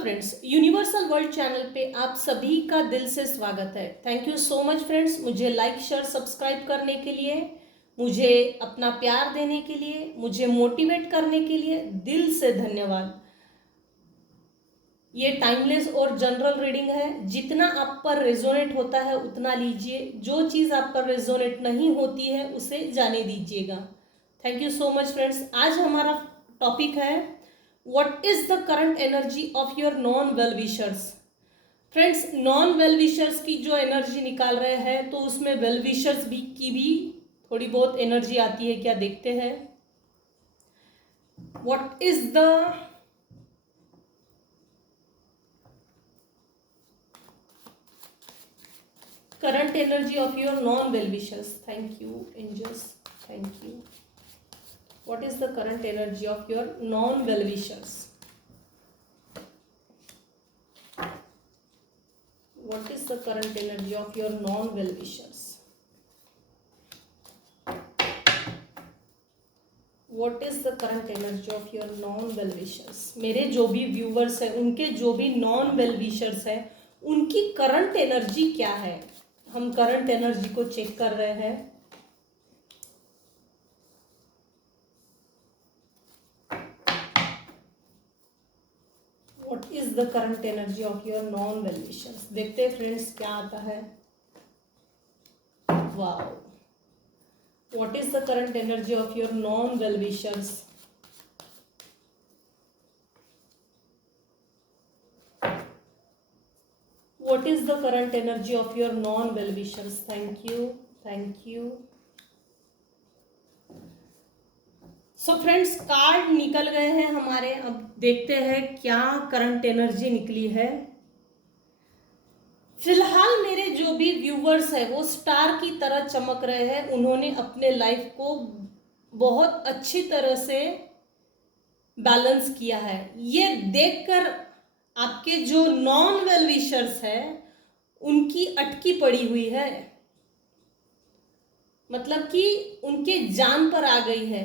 Friends, universal world channel पे आप सभी का दिल से स्वागत है। Thank you so much friends, मुझे लाइक शेयर सब्सक्राइब करने के लिए, मुझे अपना प्यार देने के लिए, मुझे मोटिवेट करने के लिए दिल से धन्यवाद। ये टाइमलेस और जनरल रीडिंग है। जितना आप पर रेजोनेट होता है उतना लीजिए, जो चीज़ आप पर रेजोनेट नहीं होती है उसे जाने दीजिएगा। Thank you so much friends. आज हमारा टॉपिक है what is the current energy of your non well wishers. Friends, non well wishers की जो एनर्जी निकाल रहे हैं तो उसमें वेल विशर्स की भी थोड़ी बहुत एनर्जी आती है क्या, देखते हैं। What is the current energy of your non-well wishers? Thank you, angels. Thank you. What is the current energy of your non-well wishers? What is the current energy of your non-well wishers? What is the current energy of your non-well wishers? मेरे जो भी viewers हैं, उनके जो भी non-well wishers हैं, उनकी current energy क्या है? हम करंट एनर्जी को चेक कर रहे हैं। What is the current energy of your non well wishers? देखते हैं फ्रेंड्स क्या आता है। Wow, what is the current energy of your non well wishers? What is the current energy of your non-well wishers? Thank you, thank you. So friends, card निकल गए हैं हमारे। अब देखते हैं क्या करंट एनर्जी निकली है। फिलहाल मेरे जो भी व्यूवर्स हैं वो स्टार की तरह चमक रहे हैं। उन्होंने अपने लाइफ को बहुत अच्छी तरह से बैलेंस किया है। ये देखकर आपके जो नॉन वेल विशर्स है उनकी अटकी पड़ी हुई है, मतलब कि उनके जान पर आ गई है।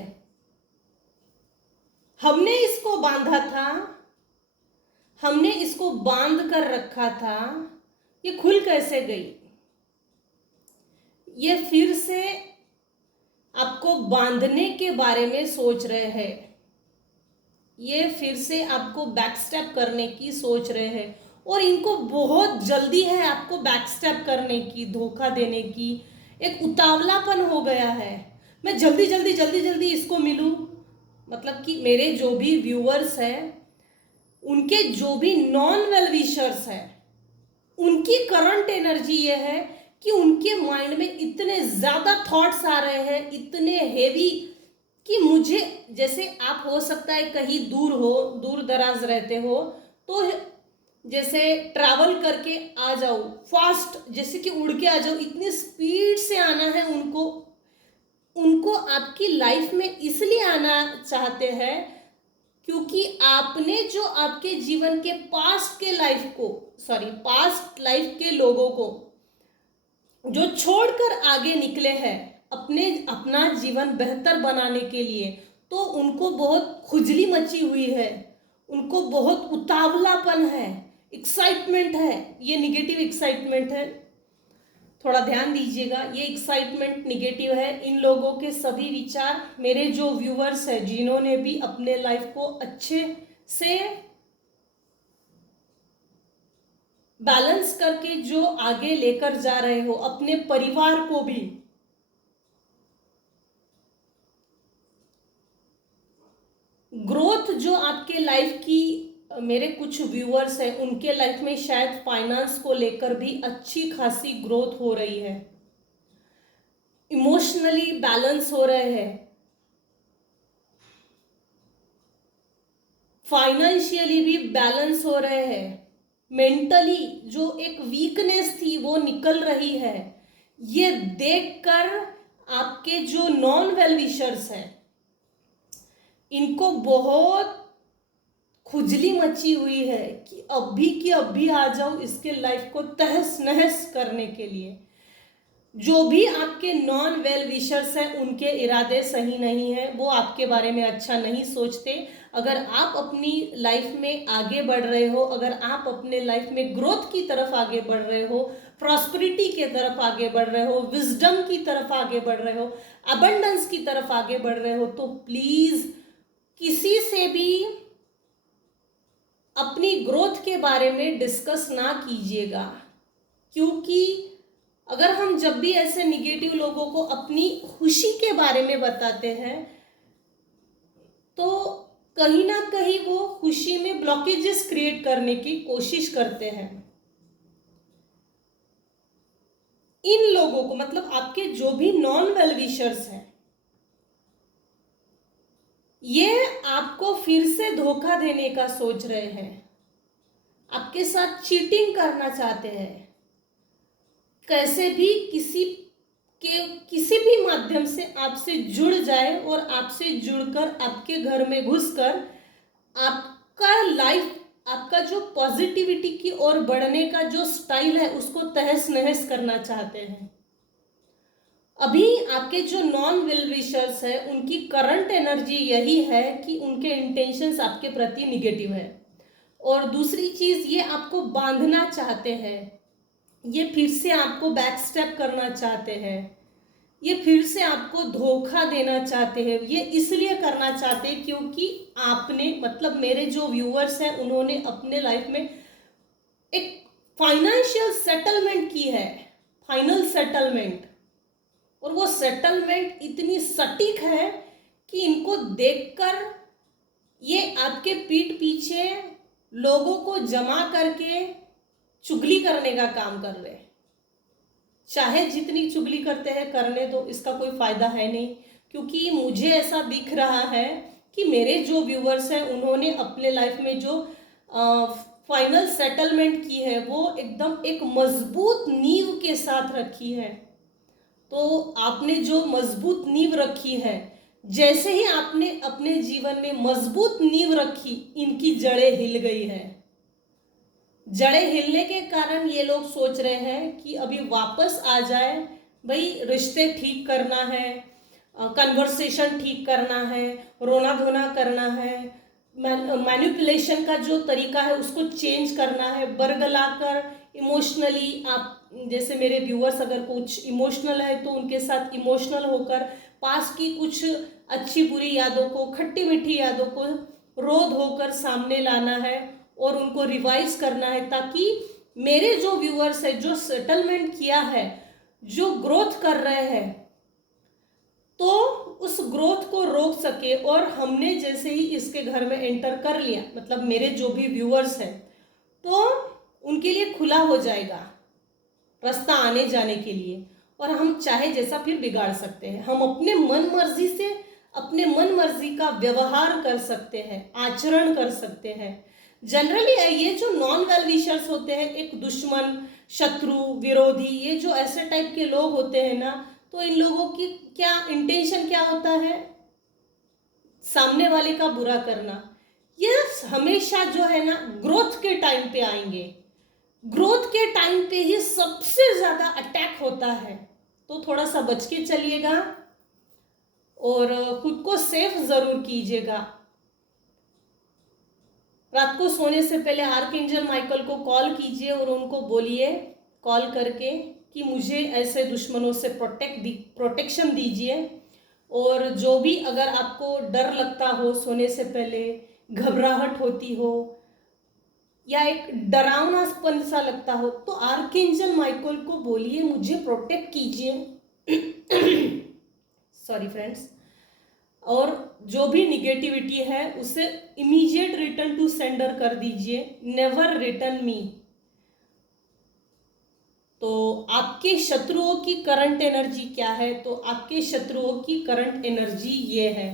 हमने इसको बांधा था, हमने इसको बांध कर रखा था, ये खुल कैसे गई? ये फिर से आपको बांधने के बारे में सोच रहे हैं, ये फिर से आपको बैकस्टेप करने की सोच रहे हैं और इनको बहुत जल्दी है आपको बैकस्टेप करने की, धोखा देने की। एक उतावलापन हो गया है, मैं जल्दी जल्दी जल्दी जल्दी इसको मिलूं। मतलब कि मेरे जो भी व्यूअर्स हैं, उनके जो भी नॉन वेल विशर्स हैं, उनकी करंट एनर्जी ये है कि उनके माइंड में इतने ज़्यादा थॉट्स आ रहे हैं, इतने हेवी, कि मुझे, जैसे आप हो सकता है कहीं दूर हो, दूर दराज रहते हो, तो जैसे ट्रैवल करके आ जाओ फास्ट, जैसे कि उड़ के आ जाओ, इतनी स्पीड से आना है उनको आपकी लाइफ में इसलिए आना चाहते हैं क्योंकि आपने जो आपके जीवन के पास्ट लाइफ के लोगों को जो छोड़कर आगे निकले हैं अपना जीवन बेहतर बनाने के लिए, तो उनको बहुत खुजली मची हुई है, उनको बहुत उतावलापन है, एक्साइटमेंट है। ये निगेटिव एक्साइटमेंट है, थोड़ा ध्यान दीजिएगा। ये एक्साइटमेंट निगेटिव है। इन लोगों के सभी विचार, मेरे जो व्यूवर्स हैं जिन्होंने भी अपने लाइफ को अच्छे से बैलेंस करके जो आगे लेकर जा रहे हो, अपने परिवार को भी, ग्रोथ जो आपके लाइफ की, मेरे कुछ व्यूअर्स हैं उनके लाइफ में शायद फाइनेंस को लेकर भी अच्छी खासी ग्रोथ हो रही है, इमोशनली बैलेंस हो रहे हैं, फाइनेंशियली भी बैलेंस हो रहे हैं, मेंटली जो एक वीकनेस थी वो निकल रही है। ये देखकर आपके जो नॉन वेल विशर्स हैं इनको बहुत खुजली मची हुई है कि अभी आ जाओ इसके लाइफ को तहस नहस करने के लिए। जो भी आपके नॉन वेल विशर्स हैं उनके इरादे सही नहीं है, वो आपके बारे में अच्छा नहीं सोचते। अगर आप अपनी लाइफ में आगे बढ़ रहे हो, अगर आप अपने लाइफ में ग्रोथ की तरफ आगे बढ़ रहे हो, प्रॉस्पेरिटी की तरफ आगे बढ़ रहे हो, विजडम की तरफ आगे बढ़ रहे हो, अबंडेंस की तरफ आगे बढ़ रहे हो, तो प्लीज किसी से भी अपनी ग्रोथ के बारे में डिस्कस ना कीजिएगा। क्योंकि अगर हम जब भी ऐसे निगेटिव लोगों को अपनी खुशी के बारे में बताते हैं तो कहीं ना कहीं वो खुशी में ब्लॉकेजेस क्रिएट करने की कोशिश करते हैं। इन लोगों को, मतलब आपके जो भी नॉन वेल विशर्स हैं, ये आपको फिर से धोखा देने का सोच रहे हैं, आपके साथ चीटिंग करना चाहते हैं, कैसे भी किसी भी माध्यम से आपसे जुड़ जाए और आपसे जुड़कर आपके घर में घुसकर आपका लाइफ, आपका जो पॉजिटिविटी की ओर बढ़ने का जो स्टाइल है उसको तहस नहस करना चाहते हैं। अभी आपके जो नॉन वेल विशर्स है उनकी करंट एनर्जी यही है कि उनके इंटेंशंस आपके प्रति निगेटिव है। और दूसरी चीज, ये आपको बांधना चाहते हैं, ये फिर से आपको बैक स्टेप करना चाहते हैं, ये फिर से आपको धोखा देना चाहते हैं। ये इसलिए करना चाहते हैं क्योंकि आपने, मतलब मेरे जो व्यूअर्स हैं, उन्होंने अपने लाइफ में एक फाइनेंशियल सेटलमेंट की है, फाइनल सेटलमेंट, और वो सेटलमेंट इतनी सटीक है कि इनको देखकर ये आपके पीठ पीछे लोगों को जमा करके चुगली करने का काम कर रहे हैं। चाहे जितनी चुगली करते हैं करने दो, इसका कोई फायदा है नहीं। क्योंकि मुझे ऐसा दिख रहा है कि मेरे जो व्यूअर्स हैं उन्होंने अपने लाइफ में जो फाइनल सेटलमेंट की है वो एकदम एक मजबूत नींव के साथ रखी है। तो आपने जो मजबूत नींव रखी है, जैसे ही आपने अपने जीवन में मजबूत नींव रखी, इनकी जड़ें हिल गई है। जड़ें हिलने के कारण ये लोग सोच रहे हैं कि अभी वापस आ जाए, भाई रिश्ते ठीक करना है, कन्वर्सेशन ठीक करना है, रोना धोना करना है, मैनिपुलेशन का जो तरीका है उसको चेंज करना है, बरगलाकर इमोशनली, आप जैसे मेरे व्यूअर्स अगर कुछ इमोशनल है तो उनके साथ इमोशनल होकर पास की कुछ अच्छी बुरी यादों को, खट्टी मीठी यादों को रो धोकर सामने लाना है और उनको रिवाइज करना है, ताकि मेरे जो व्यूअर्स है, जो सेटलमेंट किया है, जो ग्रोथ कर रहे हैं, तो उस ग्रोथ को रोक सके। और हमने जैसे ही इसके घर में एंटर कर लिया, मतलब मेरे जो भी व्यूअर्स हैं, तो उनके लिए खुला हो जाएगा रास्ता आने जाने के लिए, और हम चाहे जैसा फिर बिगाड़ सकते हैं। हम अपने मन मर्जी से, अपने मन मर्जी का व्यवहार कर सकते हैं, आचरण कर सकते हैं। जनरली ये जो नॉन वेल विशर्स होते हैं, एक दुश्मन, शत्रु, विरोधी, ये जो ऐसे टाइप के लोग होते हैं ना, तो इन लोगों की क्या इंटेंशन क्या होता है, सामने वाले का बुरा करना। ये हमेशा जो है ना ग्रोथ के टाइम पे आएंगे, ग्रोथ के टाइम पे ही सबसे ज्यादा अटैक होता है। तो थोड़ा सा बच के चलिएगा और खुद को सेफ जरूर कीजिएगा। रात को सोने से पहले आर्कएंजल माइकल को कॉल कीजिए और उनको बोलिए कॉल करके कि मुझे ऐसे दुश्मनों से प्रोटेक्शन दीजिए। और जो भी अगर आपको डर लगता हो, सोने से पहले घबराहट होती हो या एक डरावनापन सा लगता हो, तो आर्कएंजल माइकल को बोलिए मुझे प्रोटेक्ट कीजिए। Sorry friends. और जो भी निगेटिविटी है उसे इमीडिएट रिटर्न टू सेंडर कर दीजिए, नेवर रिटर्न मी। तो आपके शत्रुओं की करंट एनर्जी क्या है? तो आपके शत्रुओं की करंट एनर्जी ये है।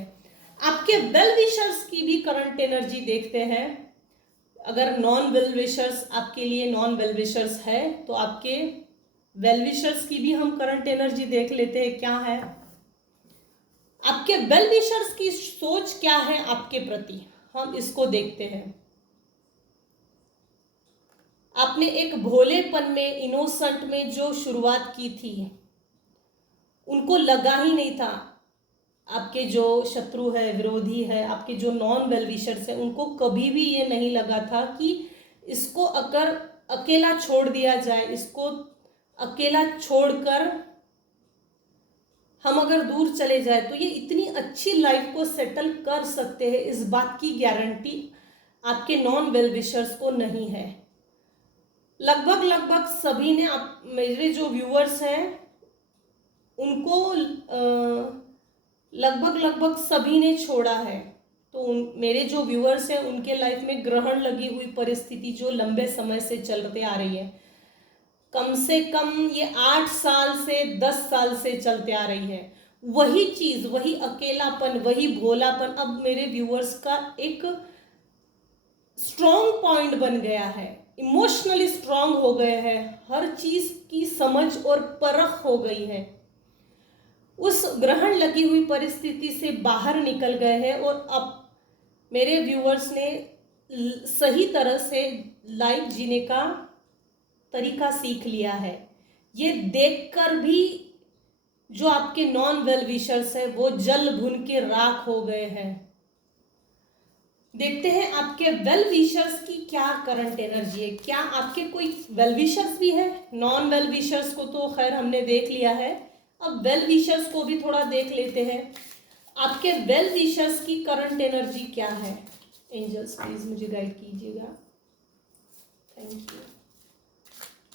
आपके वेल विशर्स की भी करंट एनर्जी देखते हैं। अगर नॉन वेल विशर्स आपके लिए नॉन वेल विशर्स है तो आपके वेल विशर्स की भी हम करंट एनर्जी देख लेते हैं क्या है। आपके वेल विशर्स की सोच क्या है आपके प्रति, हम इसको देखते हैं। आपने एक भोलेपन में, इनोसेंट में जो शुरुआत की थी, उनको लगा ही नहीं था आपके जो शत्रु है, विरोधी है, आपके जो नॉन वेल विशर्स है, उनको कभी भी ये नहीं लगा था कि इसको अगर अकेला छोड़ दिया जाए, इसको अकेला छोड़कर हम अगर दूर चले जाए तो ये इतनी अच्छी लाइफ को सेटल कर सकते हैं, इस बात की गारंटी आपके नॉन वेल विशर्स को नहीं है। लगभग लगभग सभी ने, आप मेरे जो व्यूअर्स हैं उनको लगभग लगभग सभी ने छोड़ा है। तो मेरे जो व्यूअर्स हैं उनके लाइफ में ग्रहण लगी हुई परिस्थिति जो लंबे समय से चलते आ रही है, कम से कम ये 8 साल से 10 साल से चलते आ रही है, वही चीज, वही अकेलापन, वही भोलापन अब मेरे व्यूअर्स का एक स्ट्रॉन्ग पॉइंट बन गया है। इमोशनली स्ट्रांग हो गए हैं, हर चीज की समझ और परख हो गई है, उस ग्रहण लगी हुई परिस्थिति से बाहर निकल गए हैं और अब मेरे व्यूअर्स ने सही तरह से लाइफ जीने का तरीका सीख लिया है। ये देखकर भी जो आपके नॉन वेल विशर्स है वो जल भुन के राख हो गए हैं। देखते हैं आपके वेल विशर्स की क्या करंट एनर्जी है। क्या आपके कोई वेल विशर्स भी है? नॉन वेल विशर्स को तो खैर हमने देख लिया है, अब वेल विशर्स को भी थोड़ा देख लेते हैं। आपके वेल विशर्स की करंट एनर्जी क्या है? एंजल्स प्लीज मुझे गाइड कीजिएगा, थैंक यू।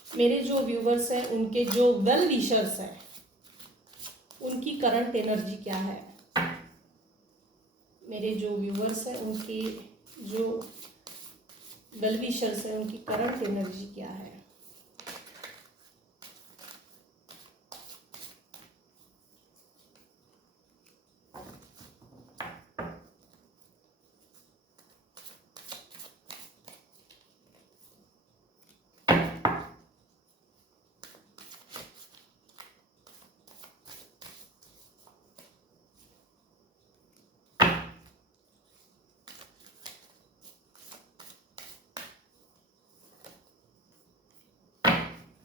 मेरे जो व्यूवर्स हैं उनके जो वेल विशर्स हैं उनकी करंट एनर्जी क्या है? मेरे जो व्यूवर्स हैं उनके जो वेल विशर्स हैं उनकी करंट एनर्जी क्या है?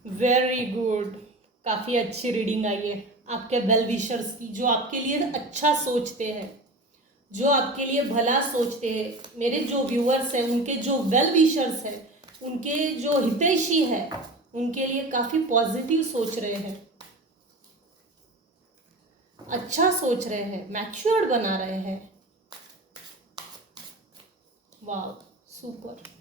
वेरी गुड, काफ़ी अच्छी रीडिंग आई है आपके वेल विशर्स की, जो आपके लिए अच्छा सोचते हैं, जो आपके लिए भला सोचते हैं। मेरे जो व्यूअर्स हैं उनके जो वेल विशर्स हैं, उनके जो हितैषी है, उनके लिए काफ़ी पॉजिटिव सोच रहे हैं, अच्छा सोच रहे हैं, मैच्योर्ड बना रहे हैं। वाह, सुपर।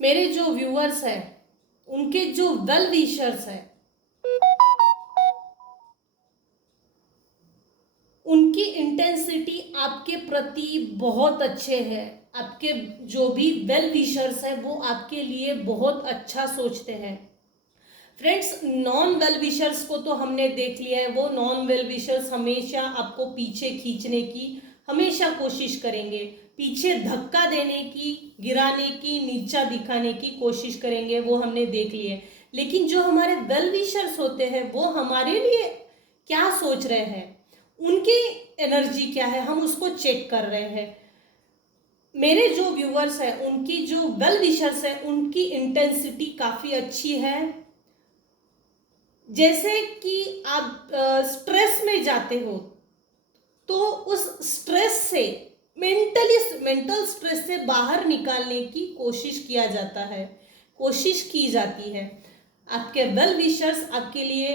मेरे जो व्यूअर्स हैं उनके जो वेल विशर्स हैं उनकी इंटेंसिटी आपके प्रति बहुत अच्छे है। आपके जो भी वेल विशर्स हैं वो आपके लिए बहुत अच्छा सोचते हैं। फ्रेंड्स, नॉन वेल विशर्स को तो हमने देख लिया है, वो नॉन वेल विशर्स हमेशा आपको पीछे खींचने की हमेशा कोशिश करेंगे, पीछे धक्का देने की, गिराने की, नीचा दिखाने की कोशिश करेंगे, वो हमने देख लिए। लेकिन जो हमारे वेल विशर्स होते हैं वो हमारे लिए क्या सोच रहे हैं, उनकी एनर्जी क्या है, हम उसको चेक कर रहे हैं। मेरे जो व्यूअर्स हैं उनकी जो वेल विशर्स है उनकी इंटेंसिटी काफ़ी अच्छी है। जैसे कि आप स्ट्रेस में जाते हो तो उस स्ट्रेस से मेंटल स्ट्रेस से बाहर निकालने की कोशिश किया जाता है, कोशिश की जाती है। आपके वेल विशर्स आपके लिए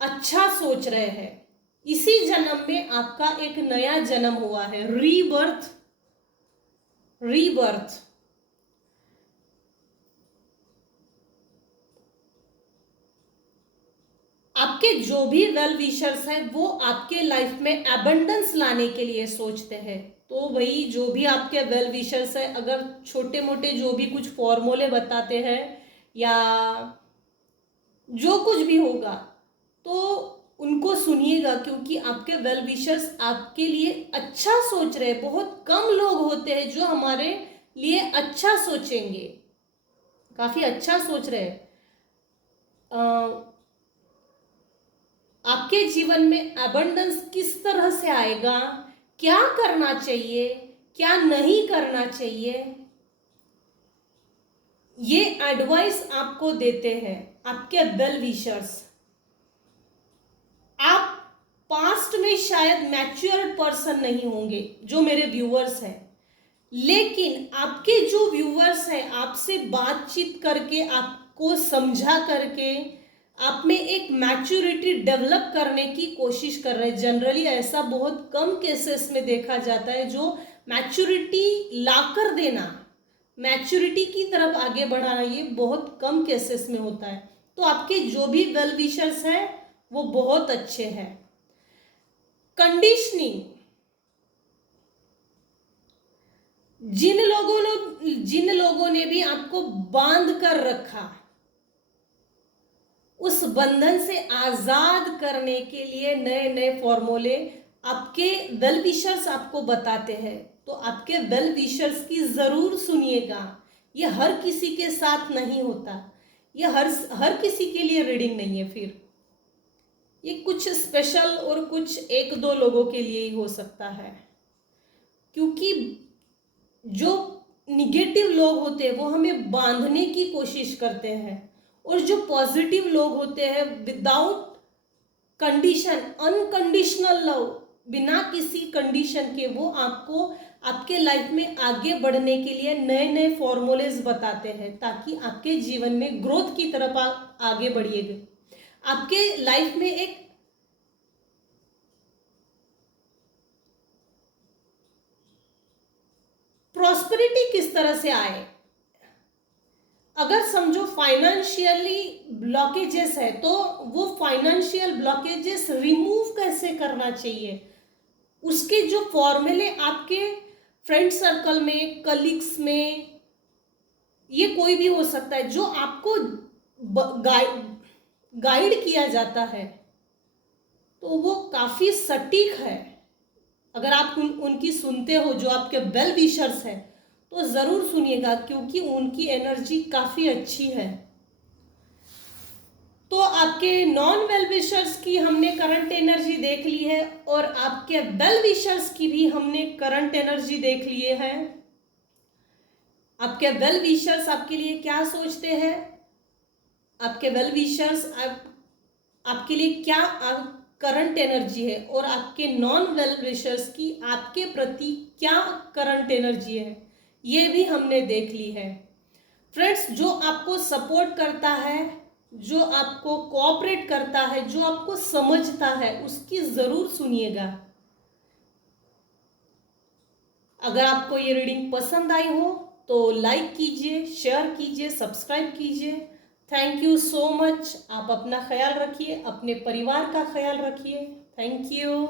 अच्छा सोच रहे हैं। इसी जन्म में आपका एक नया जन्म हुआ है, रीबर्थ। रीबर्थ आपके जो भी वेल विशर्स हैं वो आपके लाइफ में एबंडेंस लाने के लिए सोचते हैं। तो वही जो भी आपके वेल विशर्स है, अगर छोटे मोटे जो भी कुछ फॉर्मूले बताते हैं या जो कुछ भी होगा तो उनको सुनिएगा, क्योंकि आपके वेल विशर्स आपके लिए अच्छा सोच रहे हैं। बहुत कम लोग होते हैं जो हमारे लिए अच्छा सोचेंगे, काफी अच्छा सोच रहे हैं। आपके जीवन में एबंडेंस किस तरह से आएगा, क्या करना चाहिए, क्या नहीं करना चाहिए, ये एडवाइस आपको देते हैं आपके वेल विशर्स। आप पास्ट में शायद मैच्योर्ड पर्सन नहीं होंगे जो मेरे व्यूअर्स हैं, लेकिन आपके जो व्यूअर्स हैं आपसे बातचीत करके, आपको समझा करके, आप में एक मैच्योरिटी डेवलप करने की कोशिश कर रहे हैं। जनरली ऐसा बहुत कम केसेस में देखा जाता है जो मैच्योरिटी लाकर देना, मैच्योरिटी की तरफ आगे बढ़ाना, ये बहुत कम केसेस में होता है। तो आपके जो भी वेल विशर्स हैं वो बहुत अच्छे हैं। कंडीशनिंग, जिन लोगों ने भी आपको बांध कर रखा, उस बंधन से आजाद करने के लिए नए नए फॉर्मूले आपके वेल विशर्स आपको बताते हैं। तो आपके वेल विशर्स की जरूर सुनिएगा। ये हर किसी के साथ नहीं होता, ये हर किसी के लिए रीडिंग नहीं है। फिर ये कुछ स्पेशल और कुछ एक दो लोगों के लिए ही हो सकता है, क्योंकि जो निगेटिव लोग होते हैं वो हमें बांधने की कोशिश करते हैं, और जो पॉजिटिव लोग होते हैं विदाउट कंडीशन, अनकंडीशनल लव, बिना किसी कंडीशन के, वो आपको आपके लाइफ में आगे बढ़ने के लिए नए नए फॉर्मूलेज बताते हैं, ताकि आपके जीवन में ग्रोथ की तरफ आगे बढ़िएगा। आपके लाइफ में एक प्रॉस्पेरिटी किस तरह से आए। अगर समझो फाइनेंशियली ब्लॉकेजेस है तो वो फाइनेंशियल ब्लॉकेजेस रिमूव कैसे करना चाहिए, उसके जो फॉर्मूले आपके फ्रेंड सर्कल में, कलीग्स में, ये कोई भी हो सकता है, जो आपको गाइड किया जाता है, तो वो काफी सटीक है। अगर आप उनकी सुनते हो, जो आपके वेल विशर्स हैं, तो जरूर सुनिएगा, क्योंकि उनकी एनर्जी काफी अच्छी है। तो आपके नॉन वेल विशर्स की हमने करंट एनर्जी देख ली है, और आपके वेल विशर्स की भी हमने करंट एनर्जी देख लिए है। आपके वेल विशर्स आपके लिए क्या सोचते हैं, आपके वेल विशर्स आपके लिए क्या करंट एनर्जी है, और आपके नॉन वेल विशर्स की आपके प्रति क्या करंट एनर्जी है, ये भी हमने देख ली है। फ्रेंड्स, जो आपको सपोर्ट करता है, जो आपको कोऑपरेट करता है, जो आपको समझता है, उसकी जरूर सुनिएगा। अगर आपको ये रीडिंग पसंद आई हो तो लाइक कीजिए, शेयर कीजिए, सब्सक्राइब कीजिए। Thank you so much. आप अपना ख्याल रखिए, अपने परिवार का ख्याल रखिए। Thank you.